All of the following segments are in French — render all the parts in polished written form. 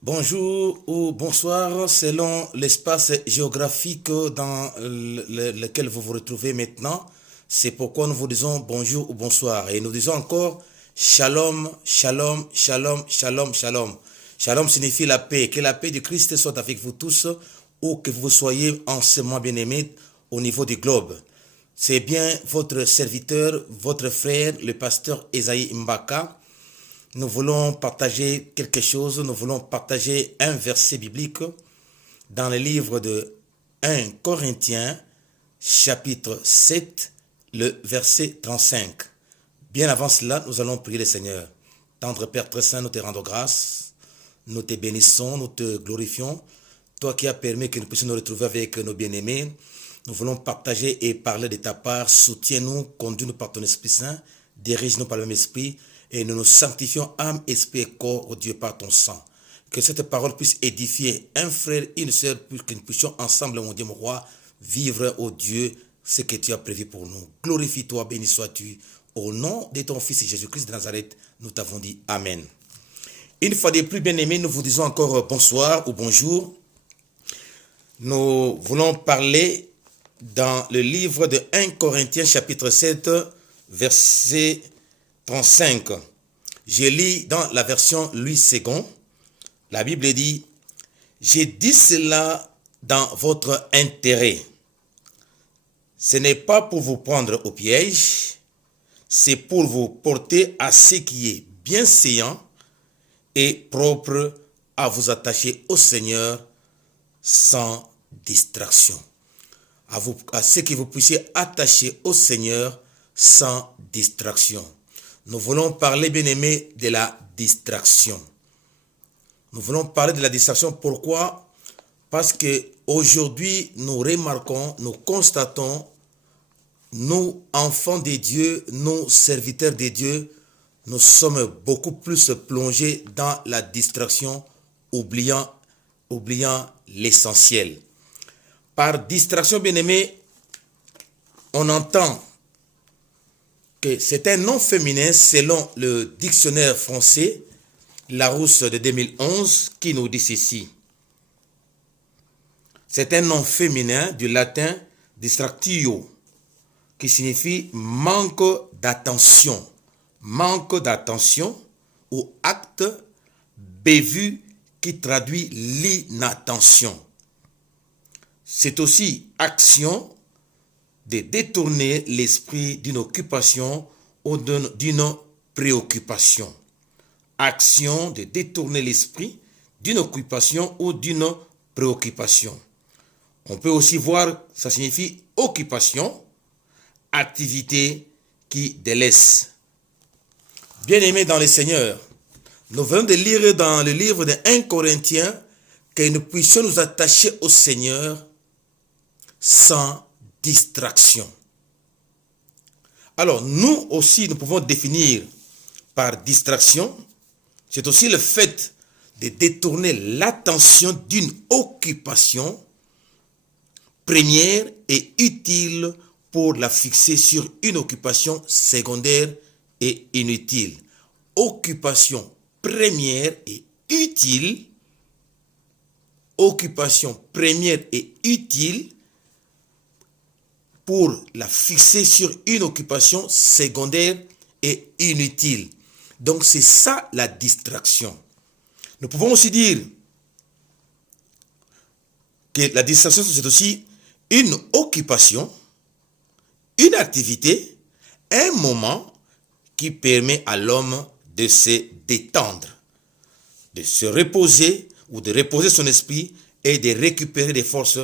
Bonjour ou bonsoir selon l'espace géographique dans lequel vous vous retrouvez maintenant. C'est pourquoi nous vous disons bonjour ou bonsoir. Et nous disons encore shalom, shalom, shalom, shalom, shalom. Shalom signifie la paix. Que la paix de Christ soit avec vous tous, où que vous soyez en ce moment bien-aimés au niveau du globe. C'est bien votre serviteur, votre frère, le pasteur Esaïe Mbaka. Nous voulons partager quelque chose, nous voulons partager un verset biblique dans le livre de 1 Corinthiens, chapitre 7, le verset 35. Bien avant cela, nous allons prier le Seigneur. Tendre Père très saint, nous te rendons grâce, nous te bénissons, nous te glorifions. Toi qui as permis que nous puissions nous retrouver avec nos bien-aimés, nous voulons partager et parler de ta part. Soutiens-nous, conduis-nous par ton Esprit Saint, dirige-nous par le même Esprit, et nous nous sanctifions âme, esprit et corps, au Dieu, par ton sang. Que cette parole puisse édifier un frère et une sœur, pour que nous puissions ensemble, mon Dieu, mon roi, vivre, au Dieu, ce que tu as prévu pour nous. Glorifie-toi, béni sois-tu. Au nom de ton Fils Jésus-Christ de Nazareth, nous t'avons dit Amen. Une fois de plus, bien-aimés, nous vous disons encore bonsoir ou bonjour. Nous voulons parler dans le livre de 1 Corinthiens, chapitre 7, verset 35. Je lis dans la version Louis II. La Bible dit: j'ai dit cela dans votre intérêt. Ce n'est pas pour vous prendre au piège, c'est pour vous porter à ce qui est bienséant et propre à vous attacher au Seigneur sans distraction. À ce que vous puissiez attacher au Seigneur sans distraction. Nous voulons parler, bien-aimés, de la distraction. Nous voulons parler de la distraction. Pourquoi? Parce qu'aujourd'hui, nous remarquons, nous constatons, nous, enfants de Dieu, nous, serviteurs de Dieu, nous sommes beaucoup plus plongés dans la distraction, oubliant l'essentiel. Par distraction, bien-aimés, on entend que c'est un nom féminin selon le dictionnaire français Larousse de 2011 qui nous dit ceci. C'est un nom féminin du latin distractio qui signifie manque d'attention ou acte bévu qui traduit l'inattention. C'est aussi action de détourner l'esprit d'une occupation ou d'une préoccupation. Action de détourner l'esprit d'une occupation ou d'une préoccupation. On peut aussi voir, ça signifie occupation, activité qui délaisse. Bien-aimés dans le Seigneur, nous venons de lire dans le livre de 1 Corinthiens que nous puissions nous attacher au Seigneur sans distraction. Alors, nous aussi, nous pouvons définir par distraction, c'est aussi le fait de détourner l'attention d'une occupation première et utile pour la fixer sur une occupation secondaire et inutile. Occupation première et utile, occupation première et utile pour la fixer sur une occupation secondaire et inutile. Donc c'est ça la distraction. Nous pouvons aussi dire que la distraction c'est aussi une occupation, une activité, un moment qui permet à l'homme de se détendre, de se reposer ou de reposer son esprit et de récupérer des forces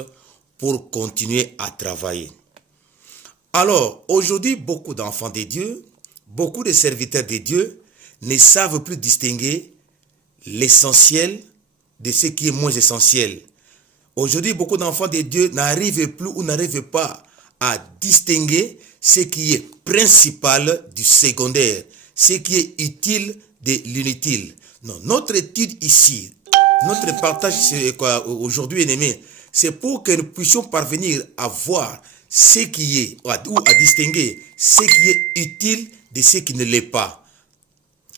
pour continuer à travailler. Alors, aujourd'hui, beaucoup d'enfants de Dieu, beaucoup de serviteurs de Dieu ne savent plus distinguer l'essentiel de ce qui est moins essentiel. Aujourd'hui, beaucoup d'enfants de Dieu n'arrivent plus ou n'arrivent pas à distinguer ce qui est principal du secondaire, ce qui est utile de l'inutile. Non, notre étude ici, notre partage aujourd'hui, aimé, c'est pour que nous puissions parvenir à voir ce qui est, ou à distinguer ce qui est utile de ce qui ne l'est pas.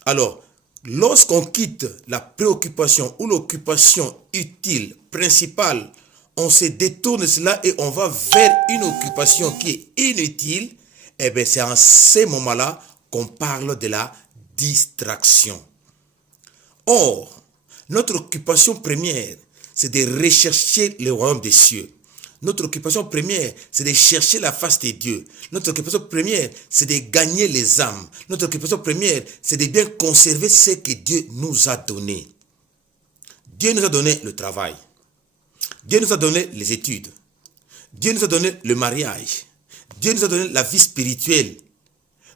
Alors, Lorsqu'on quitte la préoccupation ou l'occupation utile, principale, on se détourne de cela et on va vers une occupation qui est inutile, eh bien c'est en ces moments-là qu'on parle de la distraction. Or, notre occupation première, c'est de rechercher le royaume des cieux. Notre occupation première, c'est de chercher la face de Dieu. Notre occupation première, c'est de gagner les âmes. Notre occupation première, c'est de bien conserver ce que Dieu nous a donné. Dieu nous a donné le travail. Dieu nous a donné les études. Dieu nous a donné le mariage. Dieu nous a donné la vie spirituelle.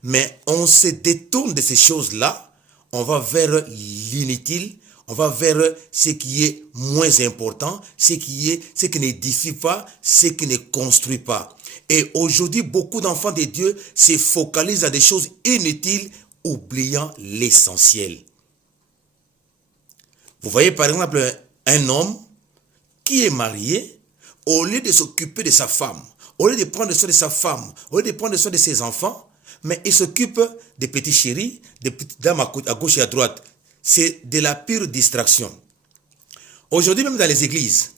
Mais on se détourne de ces choses-là. On va vers l'inutile. On va vers ce qui est moins important, ce qui n'édifie pas, ce qui ne construit pas. Et aujourd'hui, beaucoup d'enfants de Dieu se focalisent à des choses inutiles, oubliant l'essentiel. Vous voyez par exemple un homme qui est marié, au lieu de s'occuper de sa femme, au lieu de prendre soin de sa femme, au lieu de prendre soin de ses enfants, mais il s'occupe des petits chéris, des petites dames à gauche et à droite. C'est de la pure distraction. Aujourd'hui, même dans les églises,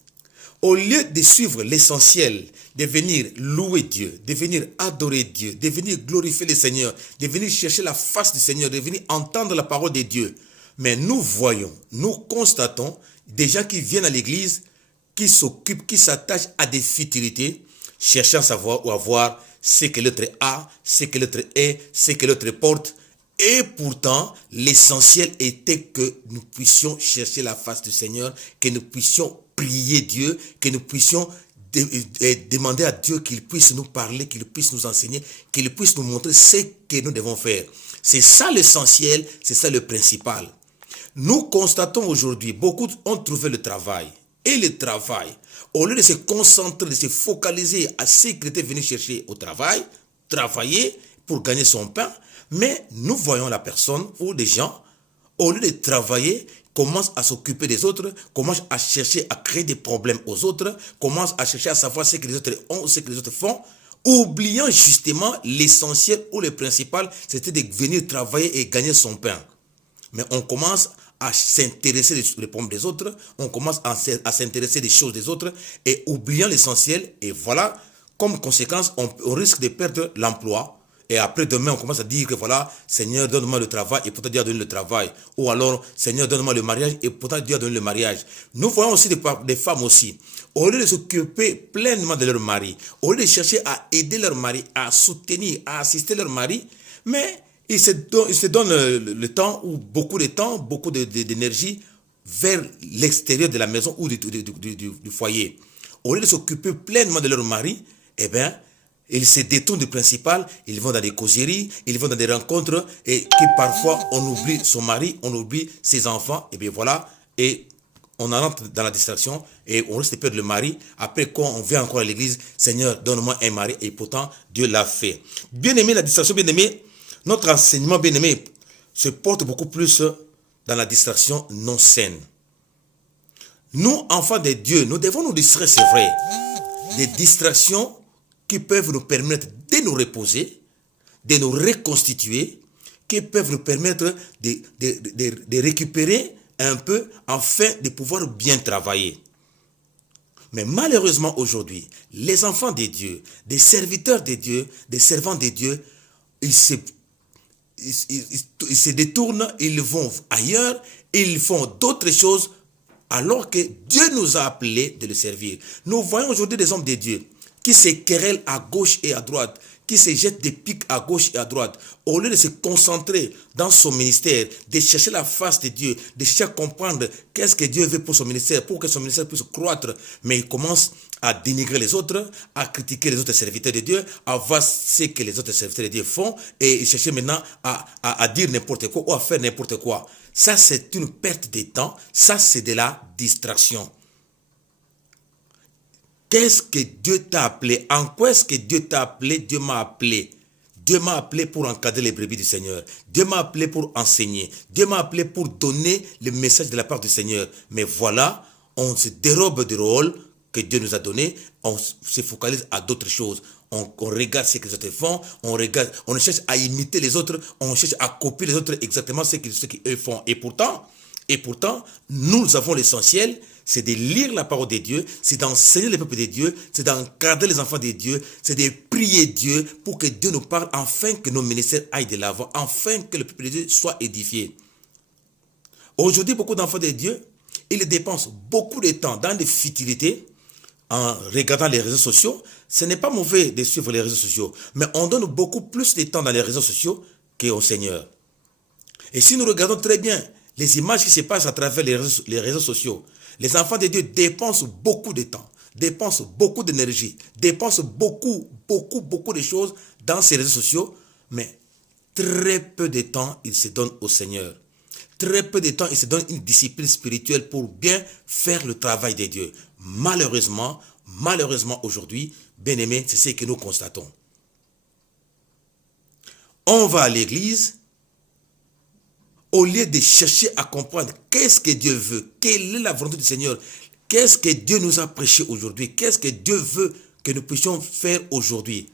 au lieu de suivre l'essentiel, de venir louer Dieu, de venir adorer Dieu, de venir glorifier le Seigneur, de venir chercher la face du Seigneur, de venir entendre la parole de Dieu, mais nous voyons, nous constatons des gens qui viennent à l'église, qui s'occupent, qui s'attachent à des futilités, cherchant à savoir ou à voir ce que l'autre a, ce que l'autre est, ce que l'autre porte. Et pourtant, l'essentiel était que nous puissions chercher la face du Seigneur, que nous puissions prier Dieu, que nous puissions demander à Dieu qu'il puisse nous parler, qu'il puisse nous enseigner, qu'il puisse nous montrer ce que nous devons faire. C'est ça l'essentiel, c'est ça le principal. Nous constatons aujourd'hui, beaucoup ont trouvé le travail. Et le travail, au lieu de se concentrer, de se focaliser à ce qu'il était venu chercher au travail, travailler pour gagner son pain, mais nous voyons la personne ou des gens, au lieu de travailler, commencent à s'occuper des autres, commencent à chercher à créer des problèmes aux autres, commencent à chercher à savoir ce que les autres ont, ce que les autres font, oubliant justement l'essentiel ou le principal, c'était de venir travailler et gagner son pain. Mais on commence à s'intéresser des problèmes des autres, on commence à s'intéresser des choses des autres et oubliant l'essentiel. Et voilà, comme conséquence, on risque de perdre l'emploi. Et après demain, on commence à dire que voilà, Seigneur, donne-moi le travail, et pourtant Dieu a donné le travail. Ou alors, Seigneur, donne-moi le mariage, et pourtant Dieu a donné le mariage. Nous voyons aussi des femmes aussi. Au lieu de s'occuper pleinement de leur mari, au lieu de chercher à aider leur mari, à soutenir, à assister leur mari, mais ils se donnent le temps, ou beaucoup de temps, beaucoup d'énergie vers l'extérieur de la maison ou du foyer. Au lieu de s'occuper pleinement de leur mari, eh bien, ils se détournent du principal, ils vont dans des causeries, ils vont dans des rencontres, et que parfois on oublie son mari, on oublie ses enfants, et bien voilà, et on entre dans la distraction, et on risque de perdre le mari. Après, quand on vient encore à l'église, Seigneur, donne-moi un mari, et pourtant Dieu l'a fait. Bien aimé, la distraction, bien aimé, notre enseignement, bien aimé, se porte beaucoup plus dans la distraction non saine. Nous, enfants de Dieu, nous devons nous distraire, c'est vrai, des distractions qui peuvent nous permettre de nous reposer, de nous reconstituer, qui peuvent nous permettre de récupérer un peu afin de pouvoir bien travailler. Mais malheureusement aujourd'hui, les enfants de Dieu, des serviteurs de Dieu, des servants de Dieu, ils se détournent, ils vont ailleurs, ils font d'autres choses alors que Dieu nous a appelés de le servir. Nous voyons aujourd'hui des hommes de Dieu qui se querellent à gauche et à droite, qui se jettent des pics à gauche et à droite, au lieu de se concentrer dans son ministère, de chercher la face de Dieu, de chercher à comprendre qu'est-ce que Dieu veut pour son ministère, pour que son ministère puisse croître, mais ils commencent à dénigrer les autres, à critiquer les autres serviteurs de Dieu, à voir ce que les autres serviteurs de Dieu font, et ils cherchent maintenant à dire n'importe quoi ou à faire n'importe quoi. Ça, c'est une perte de temps, ça, c'est de la distraction. Qu'est-ce que Dieu t'a appelé? En quoi est-ce que Dieu t'a appelé? Dieu m'a appelé. Dieu m'a appelé pour encadrer les brebis du Seigneur. Dieu m'a appelé pour enseigner. Dieu m'a appelé pour donner le message de la part du Seigneur. Mais voilà, on se dérobe du rôle que Dieu nous a donné, on se focalise à d'autres choses. On regarde ce que les autres font, on cherche à imiter les autres, on cherche à copier les autres exactement ce qu'ils font. Et pourtant, nous avons l'essentiel, c'est de lire la parole de Dieu, c'est d'enseigner le peuple de Dieu, c'est d'encadrer les enfants de Dieu, c'est de prier Dieu pour que Dieu nous parle, afin que nos ministères aillent de l'avant, afin que le peuple de Dieu soit édifié. Aujourd'hui, beaucoup d'enfants de Dieu, ils dépensent beaucoup de temps dans des futilités, en regardant les réseaux sociaux. Ce n'est pas mauvais de suivre les réseaux sociaux, mais on donne beaucoup plus de temps dans les réseaux sociaux qu'au Seigneur. Et si nous regardons très bien les images qui se passent à travers les réseaux sociaux, les enfants de Dieu dépensent beaucoup de temps, dépensent beaucoup d'énergie, dépensent beaucoup de choses dans ces réseaux sociaux, mais très peu de temps ils se donnent au Seigneur. Très peu de temps, ils se donnent une discipline spirituelle pour bien faire le travail de Dieu. Malheureusement aujourd'hui, bien-aimés, c'est ce que nous constatons. On va à l'église, au lieu de chercher à comprendre qu'est-ce que Dieu veut, quelle est la volonté du Seigneur, qu'est-ce que Dieu nous a prêché aujourd'hui, qu'est-ce que Dieu veut que nous puissions faire aujourd'hui.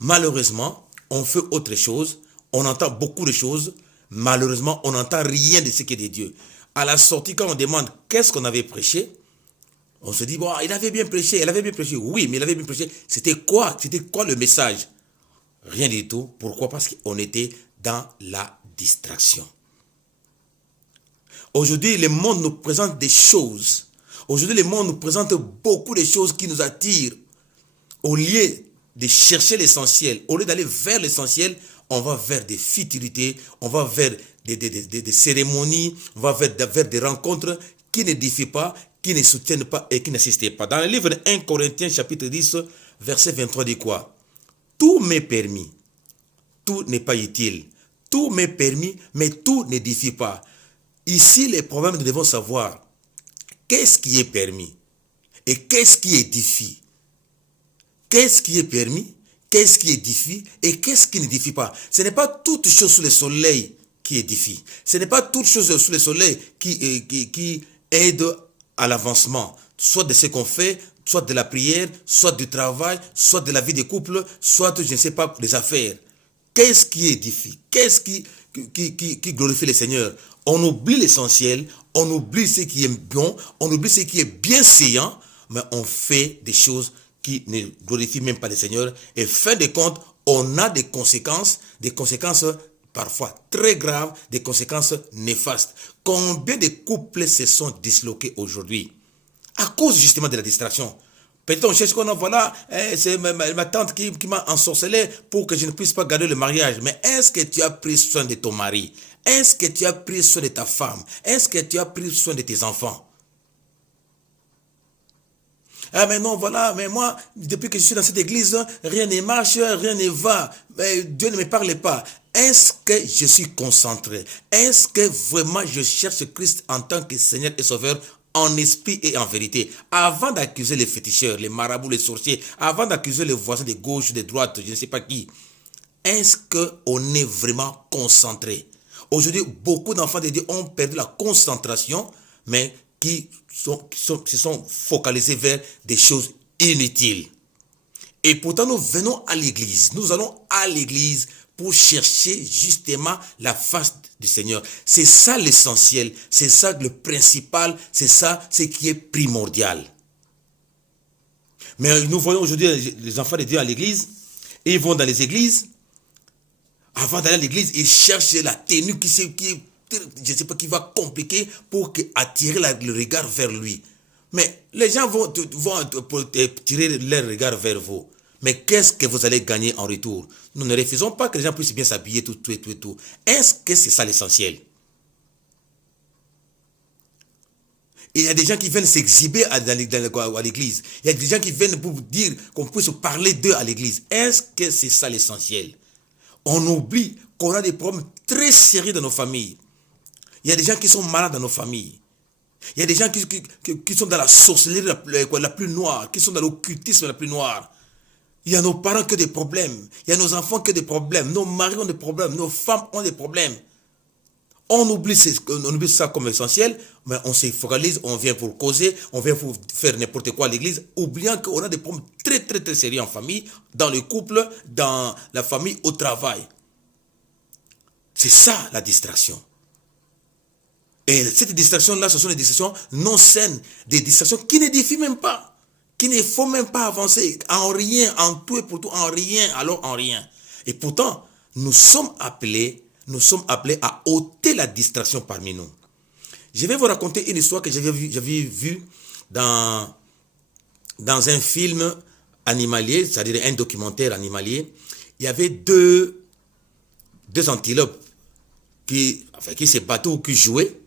Malheureusement, on fait autre chose, on entend beaucoup de choses. Malheureusement, on n'entend rien de ce qui est de Dieu. À la sortie, quand on demande qu'est-ce qu'on avait prêché, on se dit, bon, il avait bien prêché, elle avait bien prêché. Oui, mais il avait bien prêché. C'était quoi le message? Rien du tout. Pourquoi? Parce qu'on était dans la distraction. Aujourd'hui, le monde nous présente des choses. Aujourd'hui, le monde nous présente beaucoup de choses qui nous attirent. Au lieu de chercher l'essentiel, au lieu d'aller vers l'essentiel, on va vers des futilités, on va vers des cérémonies, on va vers des rencontres qui n'édifient pas, qui ne soutiennent pas et qui n'assistent pas. Dans le livre de 1 Corinthiens chapitre 10, verset 23 dit quoi? Tout m'est permis, tout n'est pas utile. Tout m'est permis, mais tout n'édifie pas. Ici, les problèmes, nous devons savoir qu'est-ce qui est permis et qu'est-ce qui édifie. Qu'est-ce qui est permis? Qu'est-ce qui édifie et qu'est-ce qui n'édifie pas? Ce n'est pas toute chose sous le soleil qui édifie. Ce n'est pas toute chose sous le soleil qui aide à l'avancement, soit de ce qu'on fait, soit de la prière, soit du travail, soit de la vie de couple, soit, je ne sais pas, des affaires. Qu'est-ce qui édifie? Qu'est-ce qui glorifie le Seigneur? On oublie l'essentiel, on oublie ce qui est bon, on oublie ce qui est bien séant, mais on fait des choses qui ne glorifient même pas le Seigneur. Et fin de compte, on a des conséquences parfois très graves, des conséquences néfastes. Combien de couples se sont disloqués aujourd'hui à cause justement de la distraction? Peut-être on cherche qu'on a, voilà, c'est ma tante qui m'a ensorcelé pour que je ne puisse pas garder le mariage. Mais est-ce que tu as pris soin de ton mari? Est-ce que tu as pris soin de ta femme? Est-ce que tu as pris soin de tes enfants? Ah mais non, voilà, mais moi, depuis que je suis dans cette église, rien ne marche, rien ne va. Dieu ne me parle pas. Est-ce que je suis concentré? Est-ce que vraiment je cherche Christ en tant que Seigneur et Sauveur en esprit et en vérité? Avant d'accuser les féticheurs, les marabouts, les sorciers, avant d'accuser les voisins de gauche, de droite, je ne sais pas qui, est-ce qu'on est vraiment concentré? Aujourd'hui, beaucoup d'enfants de Dieu ont perdu la concentration, mais qui se sont focalisés vers des choses inutiles. Et pourtant, nous venons à l'église. Nous allons à l'église pour chercher justement la face du Seigneur. C'est ça l'essentiel, c'est ça le principal, c'est ça ce qui est primordial. Mais nous voyons aujourd'hui les enfants de Dieu à l'église, et ils vont dans les églises. Avant d'aller à l'église, ils cherchent la tenue je ne sais pas, qui va compliquer pour attirer le regard vers lui. Mais les gens vont tirer leur regard vers vous. Mais qu'est-ce que vous allez gagner en retour? Nous ne refusons pas que les gens puissent bien s'habiller, tout. Est-ce que c'est ça l'essentiel? Il y a des gens qui viennent s'exhiber à l'église. Il y a des gens qui viennent pour dire qu'on puisse parler d'eux à l'église. Est-ce que c'est ça l'essentiel? On oublie qu'on a des problèmes très sérieux dans nos familles. Il y a des gens qui sont malades dans nos familles. Il y a des gens qui sont dans la sorcellerie la plus noire, qui sont dans l'occultisme la plus noire. Il y a nos parents qui ont des problèmes. Il y a nos enfants qui ont des problèmes. Nos maris ont des problèmes. Nos femmes ont des problèmes. On oublie ça comme essentiel, mais on se focalise, on vient pour causer, on vient pour faire n'importe quoi à l'église, oubliant qu'on a des problèmes très, très, très sérieux en famille, dans le couple, dans la famille, au travail. C'est ça la distraction. Et cette distraction-là, ce sont des distractions non saines, des distractions qui n'édifient même pas, qui ne font même pas avancer en rien, en tout et pour tout, en rien, alors en rien. Et pourtant, nous sommes appelés à ôter la distraction parmi nous. Je vais vous raconter une histoire que j'avais vue dans un film animalier, c'est-à-dire un documentaire animalier. Il y avait deux antilopes qui se battaient ou qui jouaient.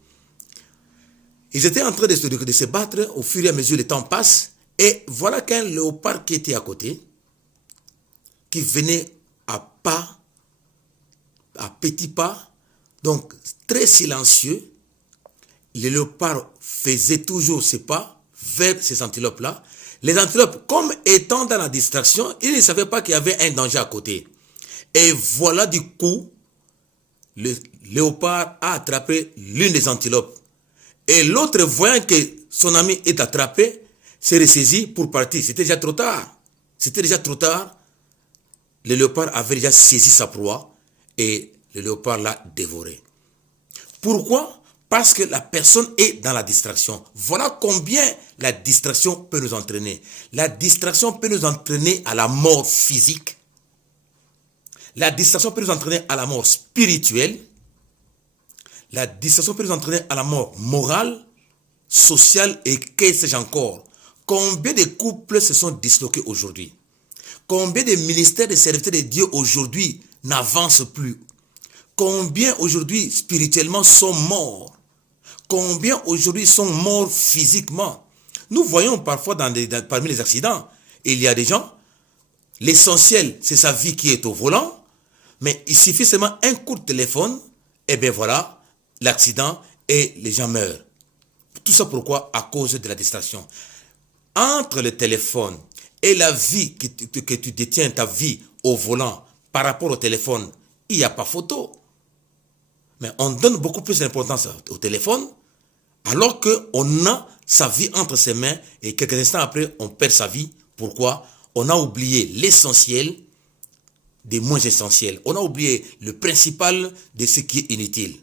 Ils étaient en train de se battre au fur et à mesure le temps passe. Et voilà qu'un léopard qui était à côté, qui venait à petits pas, donc très silencieux. Le léopard faisait toujours ses pas vers ces antilopes-là. Les antilopes, comme étant dans la distraction, ils ne savaient pas qu'il y avait un danger à côté. Et voilà du coup, le léopard a attrapé l'une des antilopes. Et l'autre, voyant que son ami est attrapé, s'est ressaisi pour partir. C'était déjà trop tard. Le léopard avait déjà saisi sa proie et le léopard l'a dévoré. Pourquoi? Parce que la personne est dans la distraction. Voilà combien la distraction peut nous entraîner. La distraction peut nous entraîner à la mort physique. La distraction peut nous entraîner à la mort spirituelle. La distraction peut nous entraîner à la mort morale, sociale et qu'est-ce encore. Combien de couples se sont disloqués aujourd'hui? Combien de ministères de serviteurs de Dieu aujourd'hui n'avancent plus? Combien aujourd'hui spirituellement sont morts? Combien aujourd'hui sont morts physiquement? Nous voyons parfois parmi les accidents, il y a des gens, l'essentiel c'est sa vie qui est au volant, mais il suffit seulement un coup de téléphone, et bien voilà, l'accident et les gens meurent. Tout ça pourquoi? À cause de la distraction. Entre le téléphone et la vie que tu détiens, ta vie au volant par rapport au téléphone, il n'y a pas photo. Mais on donne beaucoup plus d'importance au téléphone alors qu'on a sa vie entre ses mains et quelques instants après, on perd sa vie. Pourquoi? On a oublié l'essentiel des moins essentiels. On a oublié le principal de ce qui est inutile.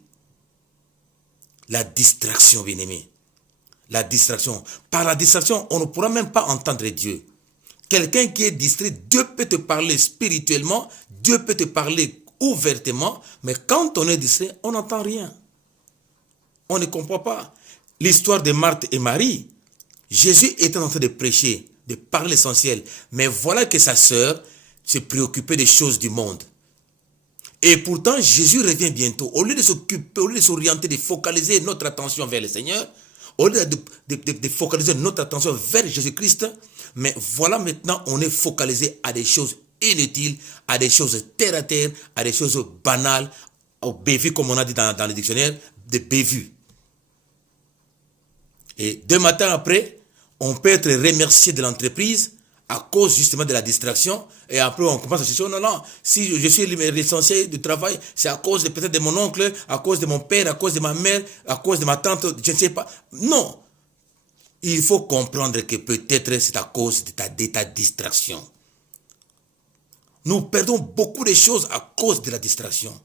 La distraction, bien-aimé. La distraction. Par la distraction, on ne pourra même pas entendre Dieu. Quelqu'un qui est distrait, Dieu peut te parler spirituellement, Dieu peut te parler ouvertement, mais quand on est distrait, on n'entend rien. On ne comprend pas. L'histoire de Marthe et Marie, Jésus était en train de prêcher, de parler l'essentiel, mais voilà que sa sœur se préoccupait des choses du monde. Et pourtant, Jésus revient bientôt. Au lieu de s'occuper, au lieu de s'orienter, de focaliser notre attention vers le Seigneur, au lieu de focaliser notre attention vers Jésus-Christ, mais voilà maintenant, on est focalisé à des choses inutiles, à des choses terre à terre, à des choses banales, aux bévues, comme on a dit dans le dictionnaire, des bévues. Et 2 matins après, on peut être remercié de l'entreprise à cause justement de la distraction. Et après, on commence à se dire, non, si je suis l'essentiel du travail, c'est à cause peut-être de mon oncle, à cause de mon père, à cause de ma mère, à cause de ma tante, je ne sais pas. Non. Il faut comprendre que peut-être c'est à cause de ta distraction. Nous perdons beaucoup de choses à cause de la distraction.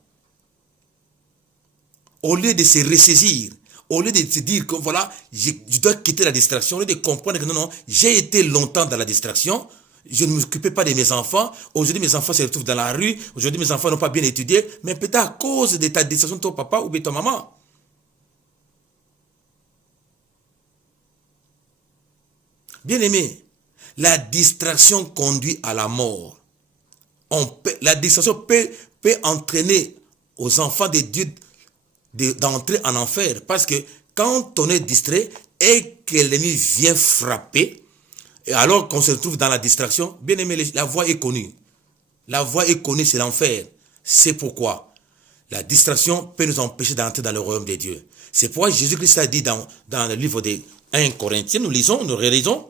Au lieu de se ressaisir, au lieu de se dire que voilà, je dois quitter la distraction, au lieu de comprendre que non, j'ai été longtemps dans la distraction, je ne m'occupais pas de mes enfants, aujourd'hui mes enfants se retrouvent dans la rue, aujourd'hui mes enfants n'ont pas bien étudié, mais peut-être à cause de ta distraction de ton papa ou de ton maman. Bien-aimé, la distraction conduit à la mort. La distraction peut entraîner aux enfants de Dieu d'entrer en enfer. Parce que quand on est distrait et que l'ennemi vient frapper, et alors qu'on se retrouve dans la distraction, bien aimé, la voie est connue. La voie est connue, c'est l'enfer. C'est pourquoi la distraction peut nous empêcher d'entrer dans le royaume de Dieu. C'est pourquoi Jésus-Christ a dit dans le livre de 1 Corinthiens, nous réalisons,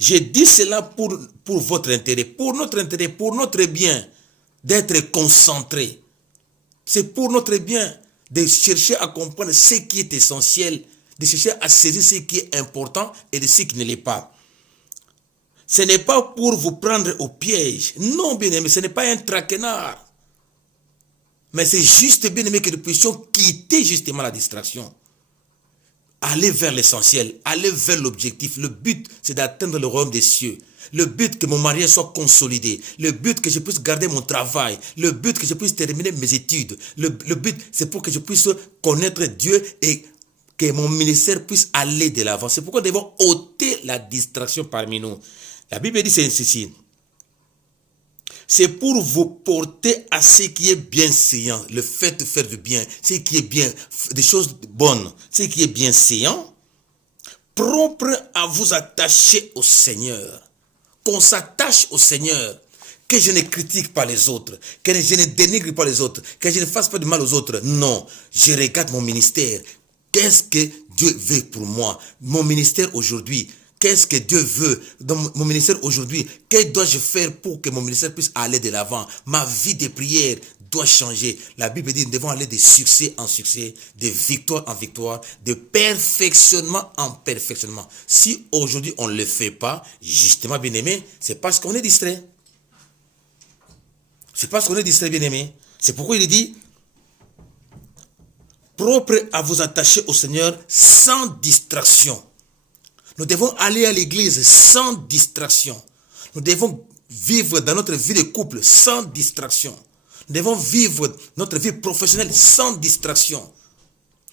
j'ai dit cela pour votre intérêt, pour notre intérêt, pour notre bien, d'être concentré. C'est pour notre bien. de chercher à comprendre ce qui est essentiel, de chercher à saisir ce qui est important et de ce qui ne l'est pas. Ce n'est pas pour vous prendre au piège. Non, bien-aimé, ce n'est pas un traquenard. Mais c'est juste, bien-aimé, que nous puissions quitter justement la distraction. Aller vers l'essentiel, aller vers l'objectif. Le but, c'est d'atteindre le royaume des cieux. Le but, que mon mariage soit consolidé. Le but, que je puisse garder mon travail. Le but, que je puisse terminer mes études. Le but, c'est pour que je puisse connaître Dieu et que mon ministère puisse aller de l'avant. C'est pourquoi nous devons ôter la distraction parmi nous. La Bible dit ceci. C'est pour vous porter à ce qui est bienséant, le fait de faire du bien, ce qui est bien, des choses bonnes, ce qui est bienséant, propre à vous attacher au Seigneur. Qu'on s'attache au Seigneur, que je ne critique pas les autres, que je ne dénigre pas les autres, que je ne fasse pas de mal aux autres. Non, je regarde mon ministère. Qu'est-ce que Dieu veut pour moi? Mon ministère aujourd'hui. Qu'est-ce que Dieu veut dans mon ministère aujourd'hui? Que dois-je faire pour que mon ministère puisse aller de l'avant? Ma vie de prière doit changer. La Bible dit que nous devons aller de succès en succès, de victoire en victoire, de perfectionnement en perfectionnement. Si aujourd'hui on ne le fait pas, justement bien aimé, c'est parce qu'on est distrait. C'est parce qu'on est distrait, bien aimé. C'est pourquoi il dit, propre à vous attacher au Seigneur sans distraction. Nous devons aller à l'église sans distraction. Nous devons vivre dans notre vie de couple sans distraction. Nous devons vivre notre vie professionnelle sans distraction.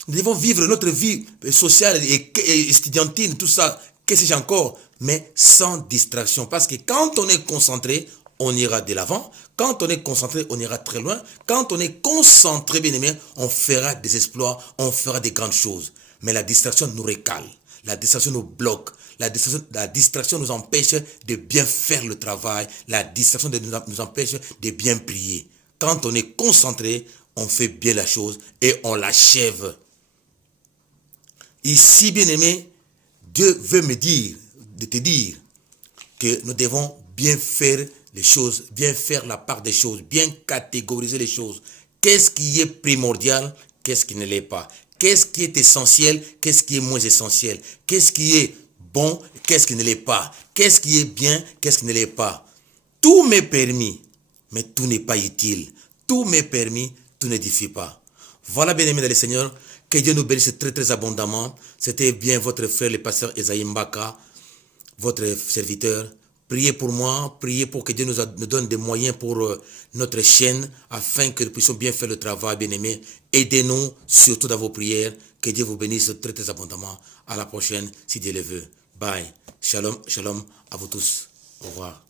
Nous devons vivre notre vie sociale et estudiantine, tout ça, qu'est-ce que j'ai encore, mais sans distraction. Parce que quand on est concentré, on ira de l'avant. Quand on est concentré, on ira très loin. Quand on est concentré, bien aimé, on fera des exploits, on fera des grandes choses. Mais la distraction nous recale. La distraction nous bloque. La distraction nous empêche de bien faire le travail. La distraction nous empêche de bien prier. Quand on est concentré, on fait bien la chose et on l'achève. Ici, bien aimé, Dieu veut de te dire que nous devons bien faire les choses, bien faire la part des choses, bien catégoriser les choses. Qu'est-ce qui est primordial, qu'est-ce qui ne l'est pas? Qu'est-ce qui est essentiel, qu'est-ce qui est moins essentiel? Qu'est-ce qui est bon, qu'est-ce qui ne l'est pas? Qu'est-ce qui est bien, qu'est-ce qui ne l'est pas? Tout m'est permis, mais tout n'est pas utile. Tout m'est permis, tout n'édifie pas. Voilà, bien-aimés dans le Seigneur, que Dieu nous bénisse très très abondamment. C'était bien votre frère, le pasteur Esaïe Mbaka, votre serviteur. Priez pour moi, priez pour que Dieu nous donne des moyens pour notre chaîne, afin que nous puissions bien faire le travail, bien-aimés. Aidez-nous, surtout dans vos prières. Que Dieu vous bénisse très très abondamment. À la prochaine, si Dieu le veut. Bye. Shalom, shalom à vous tous. Au revoir.